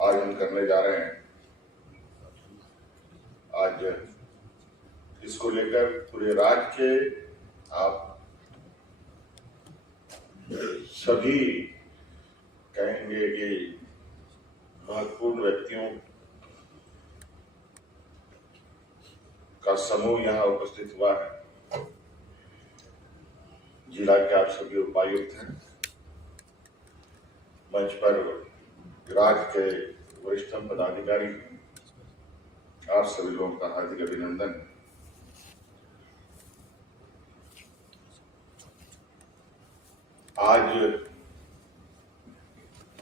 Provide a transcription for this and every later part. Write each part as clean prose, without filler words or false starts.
आज हम करने जा रहे हैं। आज इसको लेकर पूरे राज्य के आप सभी कहेंगे कि महत्वपूर्ण व्यक्तियों का समूह यहाँ उपस्थित हुआ है। जिला के आप सभी उपायुक्त हैं, मंच पर राज्य के वरिष्ठतम पदाधिकारी, आप सभी लोगों का हार्दिक अभिनंदन। आज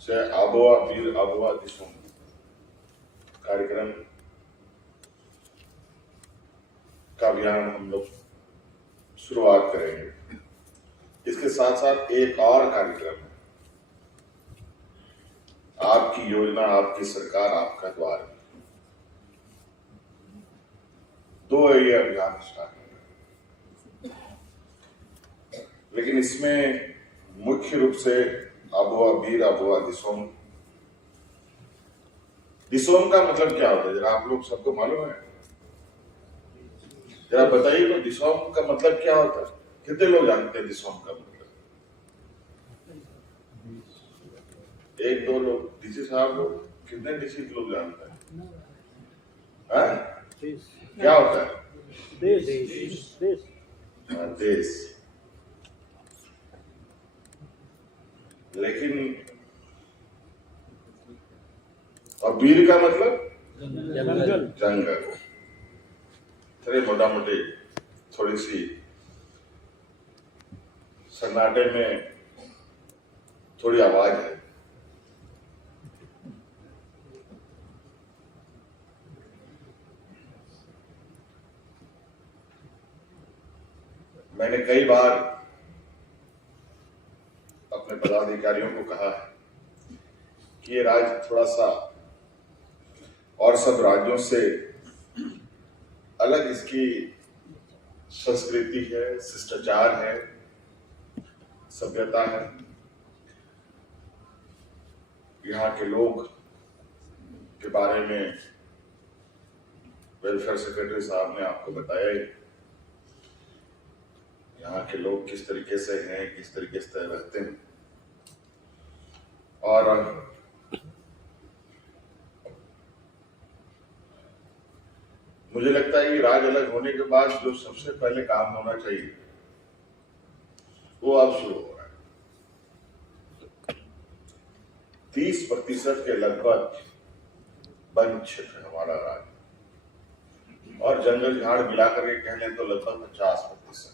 से आबोआ वीर आबोआ दिसों कार्यक्रम का अभियान हम लोग शुरुआत करेंगे। इसके साथ साथ एक और कार्यक्रम है, आपकी योजना आपकी सरकार आपका द्वार। दो ये अभियान स्टार्ट है, लेकिन इसमें मुख्य रूप से आबोआ वीर आबोआ दिसोम। दिसोम का मतलब क्या होता है, जरा आप लोग सबको मालूम है? जरा बताइए तो दिसोम का मतलब क्या होता है? कितने लोग जानते हैं दिसोम का मतलब? एक दो लोग, डीसी साहब लोग, कितने डीसी लोग जानते हैं? क्या होता है? देश। लेकिन और वीर का मतलब जंगल। चलिए मोटा मोटी थोड़ी सी सन्नाटे में थोड़ी आवाज है। मैंने कई बार अपने पदाधिकारियों को कहा है कि ये राज्य थोड़ा सा और सब राज्यों से अलग इसकी संस्कृति है, शिष्टाचार है, सभ्यता है। यहाँ के लोग के बारे में वेलफेयर सेक्रेटरी साहब ने आपको बताया ही। यहाँ के लोग किस तरीके से हैं, किस तरीके से रहते हैं। और मुझे लगता है कि राज्य अलग होने के बाद जो सबसे पहले काम होना चाहिए वो अब शुरू हो रहा है। 30% के लगभग वन क्षेत्र है हमारा राज्य, और जंगल झाड़ मिलाकर के कह लें तो लगभग 50%।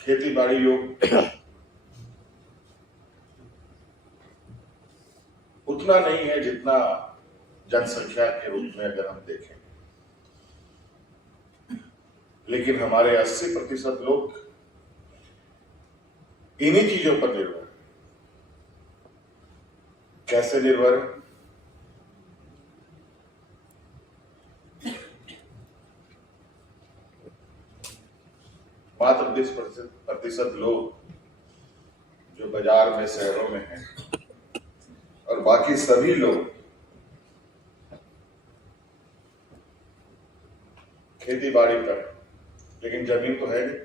खेती बाड़ी योग उतना नहीं है जितना जनसंख्या के रूप में अगर हम देखें, लेकिन हमारे 80% लोग इन्हीं चीजों पर निर्भर है। कैसे निर्भर है? मात्र 20% लोग जो बाजार में शहरों में हैं, और बाकी सभी लोग खेती बाड़ी पर, लेकिन जमीन तो है नहीं।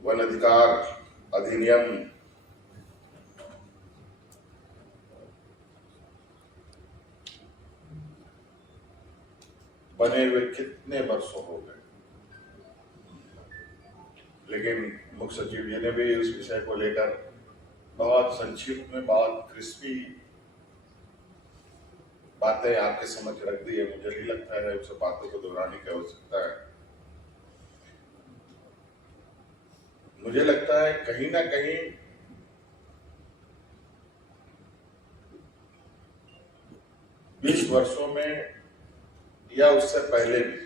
वन अधिकार अधिनियम बने हुए कितने वर्षों हो गए, लेकिन मुख्य सचिव जी ने भी इस विषय को लेकर बहुत संक्षिप्त में, बहुत क्रिस्पी बातें आपके समक्ष रख दी है। मुझे नहीं लगता है उस बातों को दोहराने की आवश्यकता है। मुझे लगता है कहीं ना कहीं बीस वर्षों में या उससे पहले भी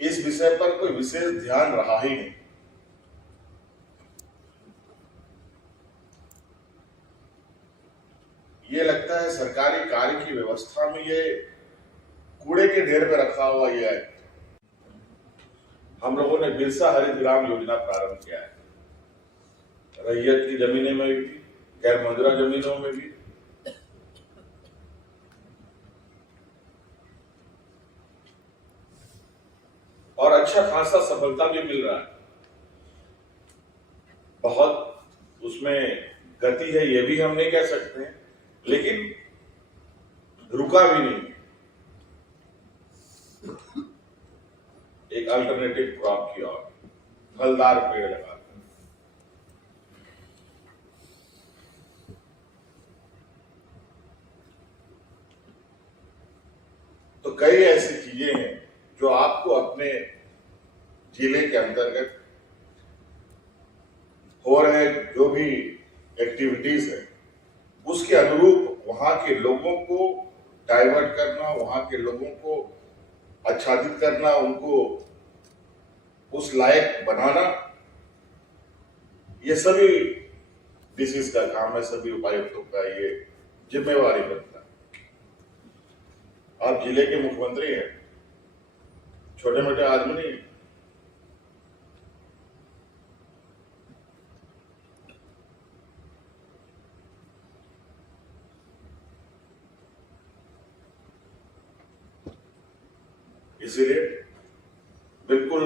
इस विषय पर कोई विशेष ध्यान रहा ही नहीं। ये लगता है सरकारी कार्य की व्यवस्था में ये कूड़े के ढेर पे रखा हुआ ये है। हम लोगों ने बिरसा हरित ग्राम योजना प्रारंभ किया है, रैयत की जमीनें में भी, गैर मंजूरा जमीनों में भी। और अच्छा खासा सफलता भी मिल रहा है। बहुत उसमें गति है ये भी हम नहीं कह सकते हैं, लेकिन रुका भी नहीं। एक अल्टरनेटिव क्रॉप की ओर फलदार पेड़ लगा, तो कई ऐसी चीजें हैं जो आपको अपने जिले के अंतर्गत हो रहे जो भी एक्टिविटीज है उसके अनुरूप वहां के लोगों को डाइवर्ट करना, वहां के लोगों को आच्छादित करना, उनको उस लायक बनाना, ये सभी डीसीज का काम है, सभी उपायुक्तों का ये जिम्मेवारी बनता है। आप जिले के मुख्यमंत्री हैं, छोटे मोटे आदमी नहीं। इसीलिए बिल्कुल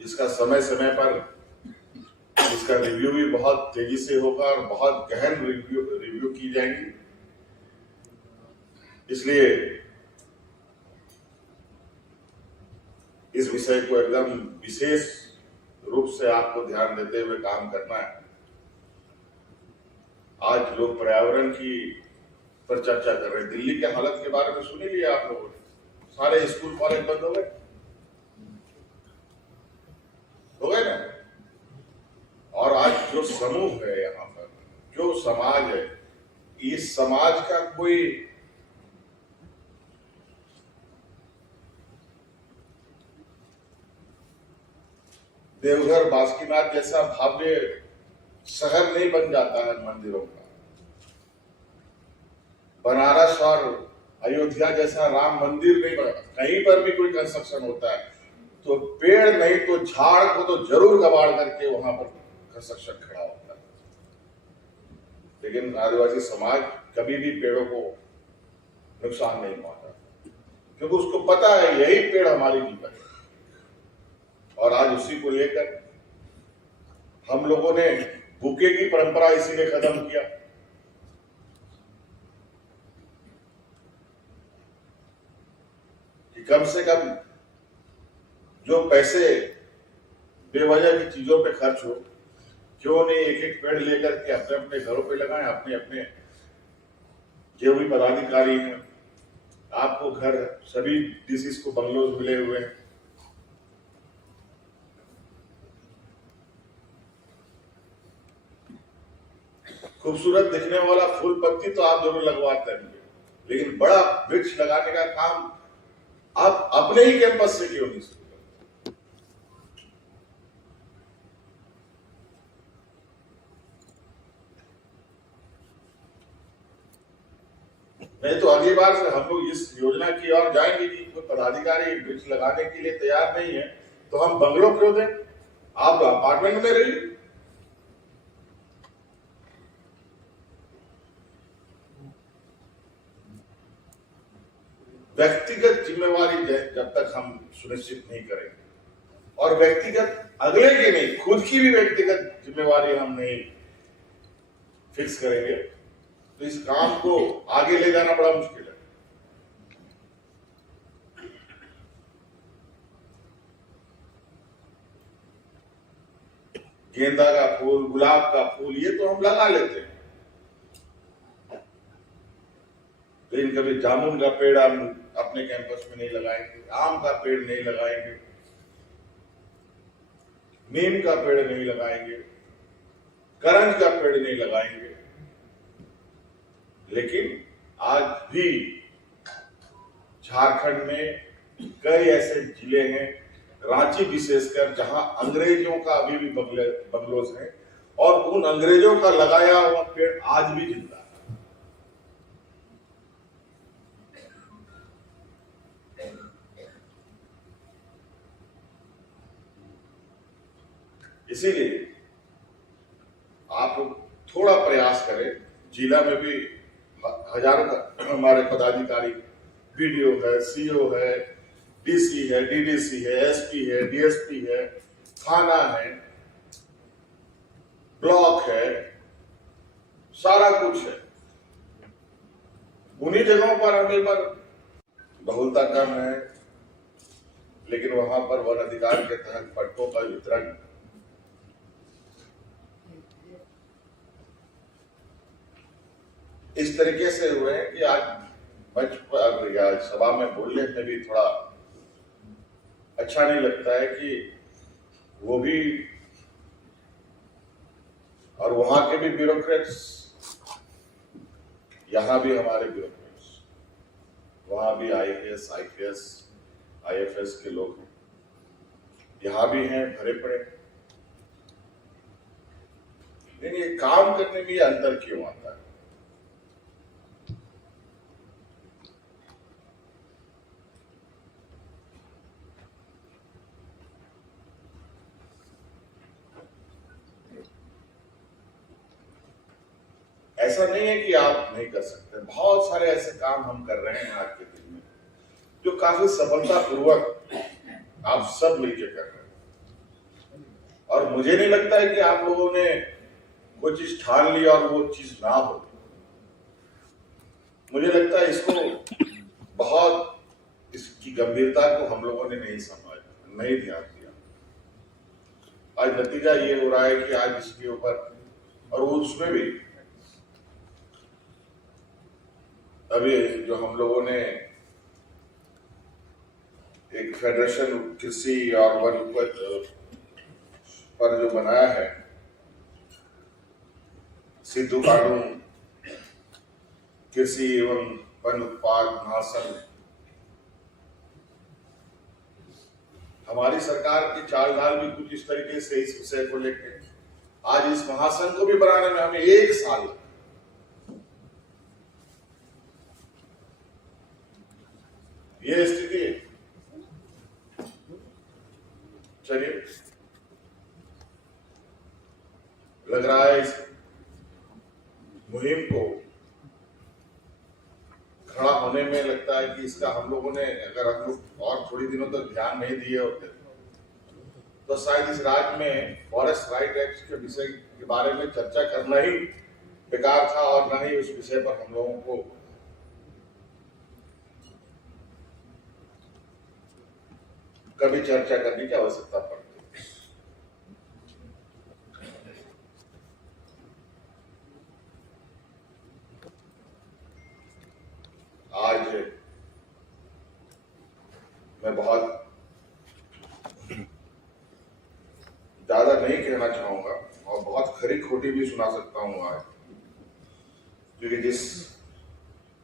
इसका समय समय पर इसका रिव्यू भी बहुत तेजी से होगा और बहुत गहन रिव्यू की जाएंगी। इसलिए इस विषय को एकदम विशेष रूप से आपको ध्यान देते हुए काम करना है। आज लोग पर्यावरण की पर चर्चा कर रहे हैं। दिल्ली के हालत के बारे में सुन ही लिया आप लोगों ने, सारे स्कूल कॉलेज बंद हो गए ना। और आज जो समूह है यहाँ पर, जो समाज है, इस समाज का कोई देवघर बासुकीनाथ जैसा भव्य शहर नहीं बन जाता है मंदिरों का। बनारस और अयोध्या जैसा राम मंदिर नहीं बना। कहीं पर भी कोई कंस्ट्रक्शन होता है तो पेड़ नहीं तो झाड़ को तो जरूर कबाड़ करके वहां पर कंस्ट्रक्शन खड़ा होता है। लेकिन आदिवासी समाज कभी भी पेड़ों को नुकसान नहीं पहुंचाता, क्योंकि उसको पता है यही पेड़ हमारी जीवन है। और आज उसी को लेकर हम लोगों ने बुके की परंपरा इसीलिए खत्म किया कि कम से कम जो पैसे बेवजह की चीजों पे खर्च हो, क्यों नहीं एक एक पेड़ लेकर के अपने अपने घरों पे लगाएं। अपने अपने जो भी पदाधिकारी हैं, आपको घर सभी डीसीज को बंगलोज मिले हुए हैं, खूबसूरत दिखने वाला फूल पत्ती तो आप जरूर लगवाते हैं, लेकिन बड़ा वृक्ष लगाने का काम आप अपने ही कैंपस से क्यों नहीं शुरू करते? नहीं तो अगली बार से हम लोग इस योजना की ओर जाएंगे कि कोई पदाधिकारी वृक्ष लगाने के लिए तैयार नहीं है तो हम बंगलो क्यों दें? आप अपार्टमेंट में रहिए। व्यक्तिगत जिम्मेवारी जब तक हम सुनिश्चित नहीं करेंगे और व्यक्तिगत अगले की नहीं, खुद की भी व्यक्तिगत जिम्मेवारी हम नहीं फिक्स करेंगे तो इस काम को आगे ले जाना बड़ा मुश्किल है। गेंदा का फूल, गुलाब का फूल, ये तो हम लगा लेते हैं, लेकिन कभी जामुन का पेड़ हम अपने कैंपस में नहीं लगाएंगे, आम का पेड़ नहीं लगाएंगे, नीम का पेड़ नहीं लगाएंगे, करंज का पेड़ नहीं लगाएंगे। लेकिन आज भी झारखंड में कई ऐसे जिले हैं, रांची विशेषकर, जहां अंग्रेजों का अभी भी बंगलोज हैं और उन अंग्रेजों का लगाया हुआ पेड़ आज भी जिंदा है। इसीलिए आप थोड़ा प्रयास करें। जिला में भी हजारों हमारे पदाधिकारी, बीडीओ है, सीओ है, डीसी है, डीडीसी है, एसपी है, डीएसपी है, थाना है, ब्लॉक है, सारा कुछ है। उन्हीं जगहों पर हमें पर बहुलता कम है, लेकिन वहां पर वन अधिकार के तहत पट्टों का वितरण इस तरीके से हुए हैं कि आज मंच पर या सभा में बोलने में भी थोड़ा अच्छा नहीं लगता है कि वो भी और वहां के भी ब्यूरोक्रेट्स, यहाँ भी हमारे ब्यूरोक्रेट्स, वहां भी आईएएस, आईपीएस, आईएफएस के लोग हैं, यहाँ भी हैं भरे पड़े। लेकिन ये काम करने में ये अंतर क्यों आता है? ऐसा नहीं है कि आप नहीं कर सकते, बहुत सारे ऐसे काम हम कर रहे हैं आज के दिन में जो काफी सफलतापूर्वक आप सब मिलकर कर रहे हैं। और मुझे नहीं लगता है कि आप लोगों ने कोई चीज ठान ली और वो चीज ना हो। मुझे लगता है इसको बहुत, इसकी गंभीरता को हम लोगों ने नहीं समझा, नहीं ध्यान दिया। आज नतीजा ये हो रहा है कि आज इसके ऊपर, और उसमें भी अभी जो हम लोगों ने एक फेडरेशन कृषि और वन उपज पर जो बनाया है, सिद्धू कानून कृषि एवं वन उत्पाद महासंघ, हमारी सरकार की चाल ढाल भी कुछ इस तरीके से इस विषय को लेकर आज इस महासंघ को भी बनाने में हमें 1 साल, ये स्थिति है। चलिए, लग रहा है इस मुहिम को खड़ा होने में लगता है कि इसका हम लोगों ने, अगर हम लोग और थोड़ी दिनों तक ध्यान नहीं दिए होते तो शायद इस राज्य में फॉरेस्ट राइट एक्ट के विषय के बारे में चर्चा करना ही बेकार था, और न ही उस विषय पर हम लोगों को कभी चर्चा करने की आवश्यकता पड़ती। आज मैं बहुत ज्यादा नहीं कहना चाहूंगा और बहुत खरी खोटी भी सुना सकता हूं आज, क्योंकि जिस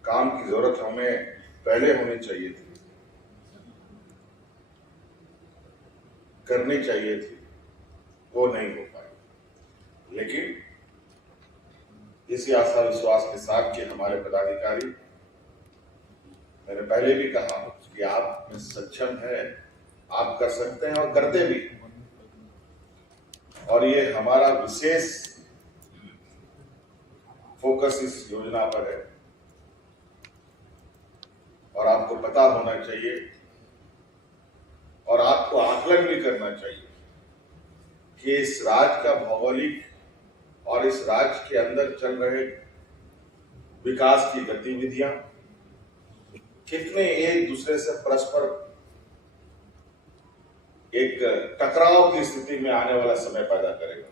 काम की जरूरत हमें पहले होनी चाहिए थी, करनी चाहिए थी, वो नहीं हो पाई। लेकिन इसी आशा विश्वास के साथ कि हमारे पदाधिकारी, मैंने पहले भी कहा कि आप में सक्षम है, आप कर सकते हैं और करते भी, और ये हमारा विशेष फोकस इस योजना पर है। और आपको पता होना चाहिए और आपको आकलन भी करना चाहिए कि इस राज्य का भौगोलिक और इस राज्य के अंदर चल रहे विकास की गतिविधियां कितने एक दूसरे से परस्पर एक टकराव की स्थिति में आने वाला समय पैदा करेगा।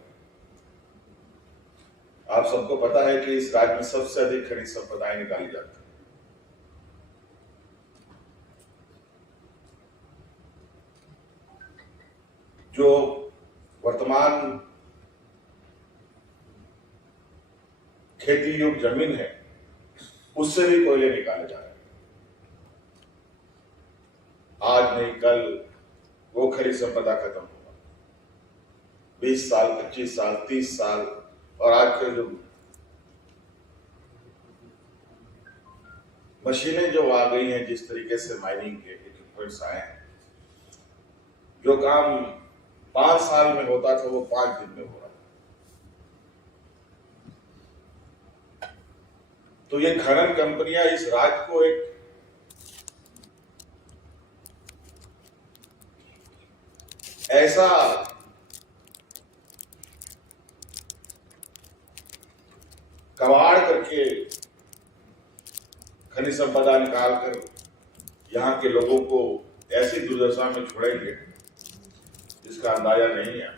आप सबको पता है कि इस राज्य में सबसे अधिक खनिज संपदाएं निकाली जाती है। जो वर्तमान खेती योग्य जमीन है, उससे भी कोयले निकाले जा रहे हैं। आज नहीं कल वो खनिज संपदा खत्म होगा। 20 साल, 25 साल, 30 साल, और आज के जो मशीनें जो आ गई हैं, जिस तरीके से माइनिंग के इक्विपमेंट्स आए हैं, जो काम 5 साल में होता था वो 5 दिन में हो रहा। तो ये खनन कंपनियां इस राज्य को एक ऐसा कबाड़ करके खनिज संपदा निकाल कर यहाँ के लोगों को ऐसी दुर्दशा में छोड़ेंगे जिसका अंदाजा नहीं है।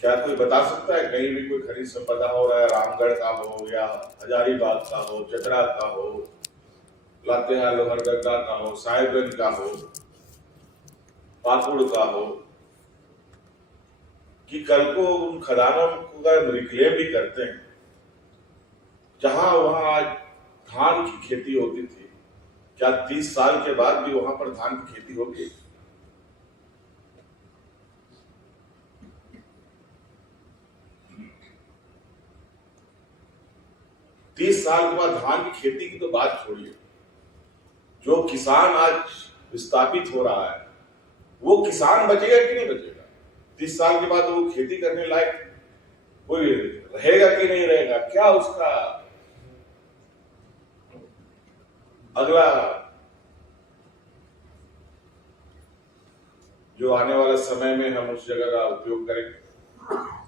क्या कोई बता सकता है कहीं भी कोई खनिज संपदा हो रहा है, रामगढ़ का हो या हजारीबाग का हो, चतरा का हो, लातेहार लोहरदगा का हो, साहिबगंज का हो, पाकुड़ का हो, कि कल को उन खदानों का रिक्लेम भी करते हैं जहां वहां आज धान की खेती होती थी, क्या 30 साल के बाद भी वहां पर धान की खेती होगी? तीस साल के बाद धान की खेती की तो बात छोड़िए, जो किसान आज विस्थापित हो रहा है वो किसान बचेगा कि नहीं बचेगा? 30 साल के बाद वो खेती करने लायक कोई रहेगा कि नहीं रहेगा? क्या उसका अगला जो आने वाले समय में हम उस जगह का उपयोग करेंगे?